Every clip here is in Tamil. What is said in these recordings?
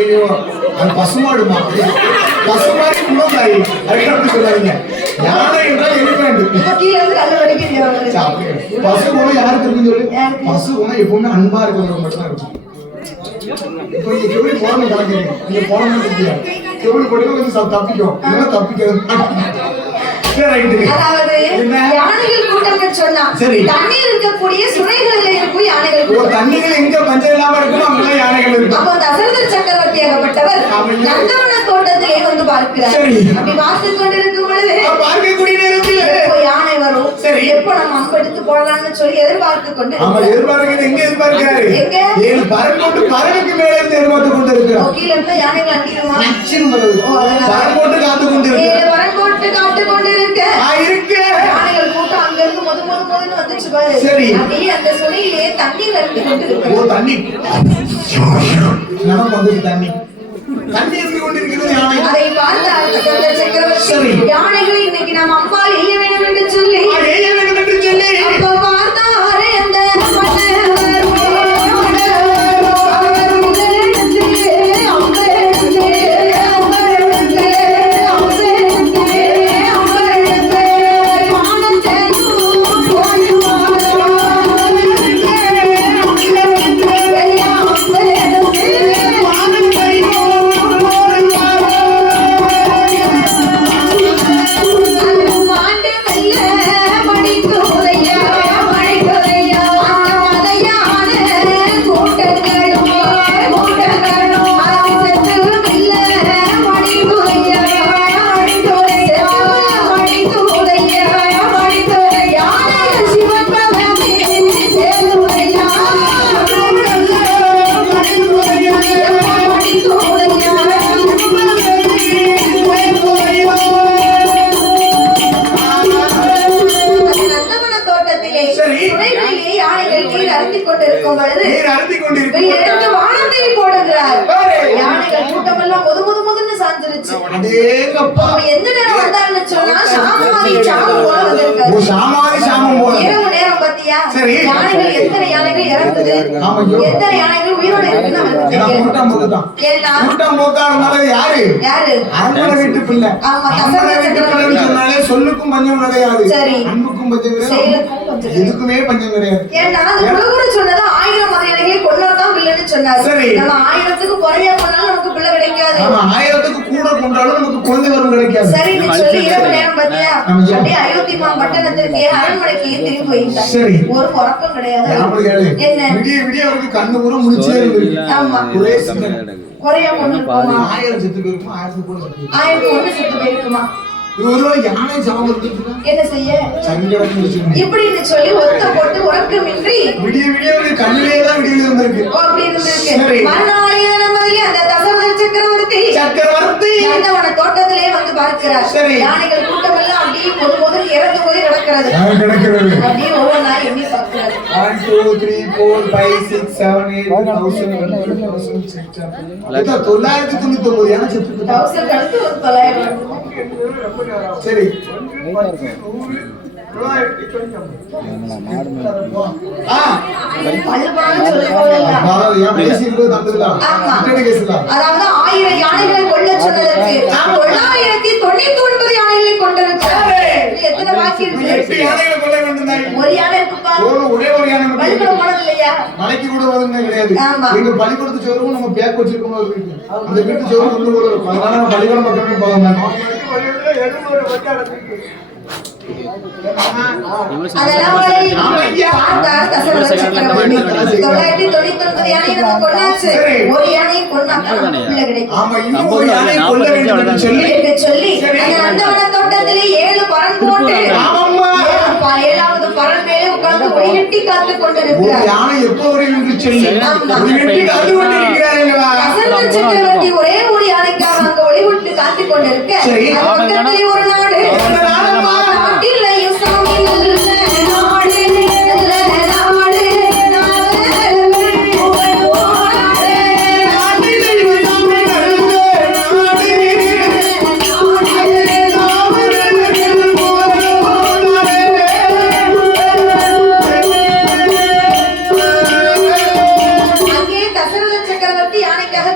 ஐயோ அது பசுமாடுமா? பசுமாடு குணந்தாயி அதுக்கு சொல்லாதீங்க. யானை என்றால் எலிபென்ட். பசு குணம் யாருக்கு இருக்குன்னு சொல்லு. பசு குணம் எப்பவுமே அன்பா இருக்கிறவங்க மட்டும் தான் இருக்கும். இப்போ நீங்க எப்படி போறணும் கலக்கிறீங்க, நீங்க போறணும் தெரியாது. எப்படி போட்டீங்க கொஞ்சம் தப்பிக்கும், இல்லைன்னா தப்பிக்கிறது. அதாவது யானைகள் கூட்டம் சொன்னா தண்ணீர் இருக்கக்கூடிய சுனைகளில் இருக்கும் யானைகள். தண்ணீர்கள் எங்க பஞ்சம் இல்லாம இருக்கும் அங்கெல்லாம் யானைகள் இருக்கும். அப்போ தசரத சக்கரவர்த்தி ஆகப்பட்டவர் நந்தவன தோட்டத்திலே வந்து பார்க்கிறார். அப்படி பார்த்துக் கொண்டிருக்கும் பொழுது பார்க்கக்கூடிய நேரத்தில் யானை வரும். எப்ப நம்ம அம்பெடுத்து போடலாம்னு சொல்லி எதிர்பார்த்து கொண்டு எதிர்பார்க்கிறது. எங்க எதிர்பார்க்கிறாரு? ஏன் பறக்கோட்டு பறவைக்கு மேல இருந்து எதிர்பார்த்து கொண்டு இருக்கிறோம். கீழே இருந்து யானைகள் அண்டிடுமா? பறக்கோட்டு காத்து கொண்டு இருக்கு. பறக்கோட்டு காத்து கொண்டு இருக்கு. யானைகள் கூட்டம் அங்க இருந்து முத வந்துச்சு பாரு. சரி, அப்படியே அந்த சுனையிலே தண்ணீர் இருந்து கொண்டு இருக்கு. தண்ணி நம்ம வந்து தண்ணி இருந்து கொண்டிருக்கிறது யானை. அதை பார்த்த சக்கரவர்த்தி யானைகளை இன்னைக்கு நாம் அம்பாள் எய்ய வேண்டும் என்று சொல்லி அப்ப பார்த்தாரே அந்த சொல்லுக்கும் பஞ்சம் கிடையாது, அன்புக்கும் பஞ்சம் கிடையாது, எதுக்குமே பஞ்சம் கிடையாது. சொன்னது 1000 மதியனைகளை கொண்டாதான் பிள்ளைன்னு சொன்னாரு. நம்ம 1000க்கு குறையா பண்ணாலும் நமக்கு பிள்ளை கிடைக்காது, 1000க்கு கூட கொண்டாலும் நமக்கு குழந்தை வரும் கிடைக்காது. சரி சொல்லி இரவு நேரம் பாத்தியா அப்படியே அயோத்திமா பட்டணத்திற்கு அரண்மனைக்கு திரும்பி போயிருந்தா. சரி, ஒரு உறக்கம் கிடையாது. என்ன விடிய விடிய அவருக்கு கண்ணு ஊற முடிச்சே இருக்கு. ஆமா, குறையா பொண்ணு 1000 செத்து போயிருக்குமா? 1000 கூட 1000 பொண்ணு செத்து போயிருக்குமா? யானை சாமம் என்ன செய்ய இப்படின்னு சொல்லி ஒத்த போட்டு உறக்கமின்றி விடிய விடிய கண்ணிலேதான் விடிய இருந்திருக்கு. அப்படி இருந்திருக்கு. மறுநாள் அந்த தசரத சக்கரவர்த்தி நந்தவன தோட்டத்திலே வந்து பார்க்கிறார். யானைகள் கூட்டம் எல்லாம் அப்படியே பொது இறந்து போய் நடக்கிறது. அப்படியே ஒவ்வொரு நாள் எண்ணி பார்க்கிறார். 1 2 3 4 5 6 7 8 999 யானை செத்து 1000 அடுத்து 900. சரி, அதாவது 1000 யானைகளை கொல்ல சொன்னதற்கு 999 யானைகளை கொண்டிருக்கிறார். எத்தனை பாக்கி இருக்கு? ஒரு யானை இருக்குப்பா, ஒரே ஒரு யானை பள்ளிக்கூடம் போனது இல்லையா? மலைக்கு கூட வருதுன்னு கிடையாது. எங்க பள்ளிக்கூடத்து சோறும் நம்ம பேக் வச்சிருக்கோம். அந்த வீட்டு சோறு கொண்டு வரும். அதனால பள்ளிக்கூடம் பக்கமே போக மாட்டோம். அதெல்லாம் ஒரு யானையை சொல்லி தோட்டத்திலே 7 பரன் போட்டு 7வது பரன் மேலே உட்கார்ந்து ஒளிகட்டி காத்து கொண்டிருக்கிறார். சக்கரவர்த்தி ஒரே ஒரு யானைக்காக அங்க ஒளிவிட்டு காத்து கொண்டிருக்க பக்கத்திலே ஒரு நாடு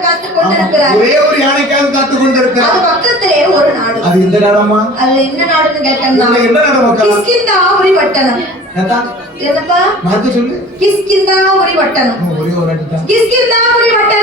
காத்து கொண்டு கொண்டிருக்கிறார். ஒரே ஒரு யானைக்காக காத்து கொண்டிருக்கிறார். அது பக்கத்திலே ஒரு நாடு. அது இந்த நாடமா? அது என்ன நாடுன்னு கேட்டா என்ன நாடு மக்கள்? கிஷ்கிந்தாபுரி பட்டணம். என்னப்பா மாத்தி சொல்லு. கிஷ்கிந்தாபுரி பட்டணம். ஒரே ஒரு நாடு தான். கிஷ்கிந்தாபுரி பட்டணம்.